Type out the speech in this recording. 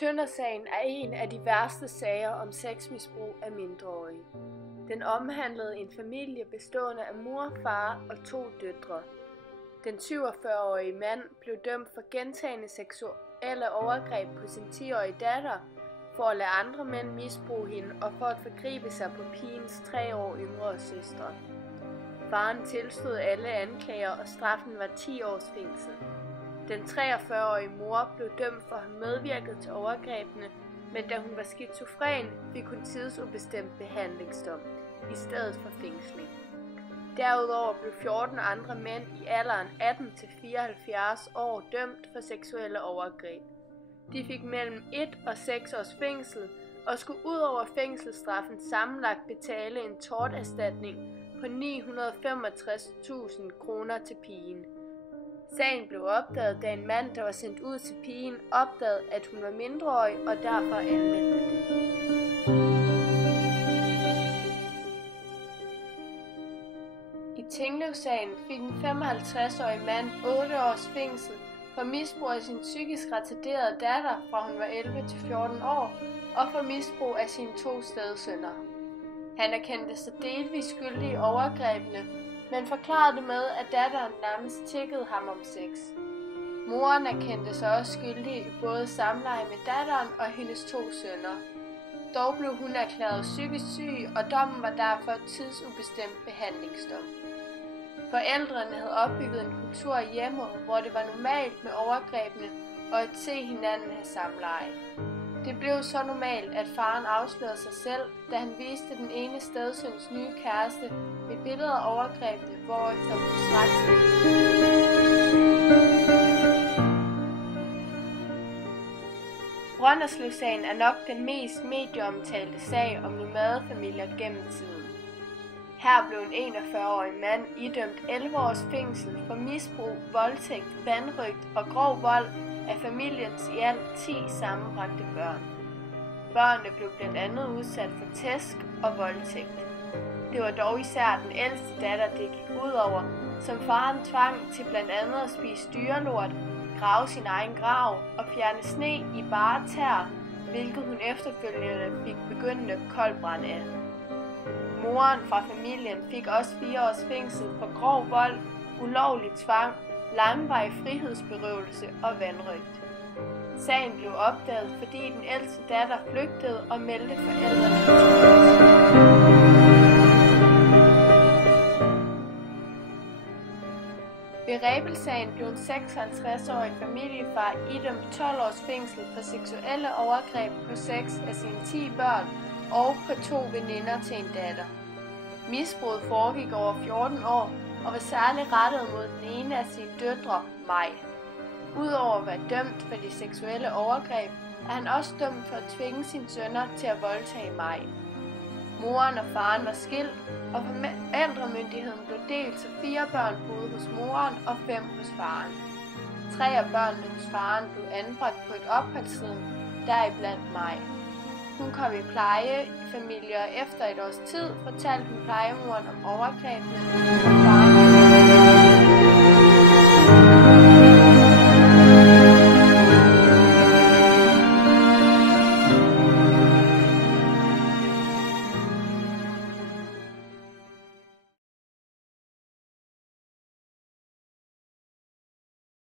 Tøndersagen er en af de værste sager om sexmisbrug af mindreårige. Den omhandlede en familie bestående af mor, far og 2 døtre. Den 47-årige mand blev dømt for gentagne seksuelle overgreb på sin 10-årige datter, for at lade andre mænd misbruge hende og for at forgribe sig på pigens 3 år yngre søstre. Faren tilstod alle anklager, og straffen var 10 års fængsel. Den 43-årige mor blev dømt for at have medvirket til overgrebene, men da hun var skizofren, fik hun tidsubestemt behandlingsdom i stedet for fængsling. Derudover blev 14 andre mænd i alderen 18 til 74 år dømt for seksuelle overgreb. De fik mellem 1 og 6 års fængsel og skulle ud over fængselsstraffen sammenlagt betale en torterstatning på 965.000 kroner til pigen. Sagen blev opdaget, da en mand, der var sendt ud til pigen, opdagede, at hun var mindreårig og derfor anmeldte det. I Tinglev-sagen fik en 55-årig mand 8 års fængsel for misbrug af sin psykisk retarderede datter, fra hun var 11 til 14 år, og for misbrug af sine 2 stedsønner. Han erkendte sig delvis skyldig i overgrebene, men forklarede det med, at datteren nærmest tiggede ham om sex. Moren erkendte sig også skyldig i både samleje med datteren og hendes 2 sønner. Dog blev hun erklæret psykisk syg, og dommen var derfor tidsubestemt behandlingsdom. Forældrene havde opbygget en kultur i hjemmet, hvor det var normalt med overgrebene og at se hinanden have samleje. Det blev så normalt, at faren afslørede sig selv, da han viste den ene stedsøns nye kæreste et billede af overgrebene, hvorefter hun straks Brønderslev-sagen er nok den mest medieomtalte sag om nomadefamilier gennem tiden. Her blev en 41-årig mand idømt 11 års fængsel for misbrug, voldtægt, vanrøgt og grov vold af familiens i alt 10 sammenbragte børn. Børnene blev blandt andet udsat for tæsk og voldtægt. Det var dog især den ældste datter, det gik ud over, som faren tvang til blandt andet at spise dyrelort, grave sin egen grav og fjerne sne i bare tær, hvilket hun efterfølgende fik begyndende koldbrand af. Moren fra familien fik også 4 års fængsel for grov vold, ulovlig tvang, langvarig frihedsberøvelse og vanrøgt. Sagen blev opdaget, fordi den ældste datter flygtede og meldte forældrene til politiet. Ved Rebel-sagen blev en 56-årig familiefar idømt 12 års fængsel for seksuelle overgreb på 6 af sine 10 børn og på 2 veninder til en datter. Misbruget foregik over 14 år og var særligt rettet mod den ene af sine døtre, Maj. Udover at være dømt for de seksuelle overgreb, er han også dømt for at tvinge sine sønner til at voldtage Maj. Moren og faren var skilt, og forældremyndigheden blev delt, så 4 børn boede hos moren og 5 hos faren. 3 af børnene hos faren blev anbragt på et opholdssted, deriblandt Maj. Hun kom i plejefamilie, og efter et års tid fortalte hun plejemoren om overgrebene, og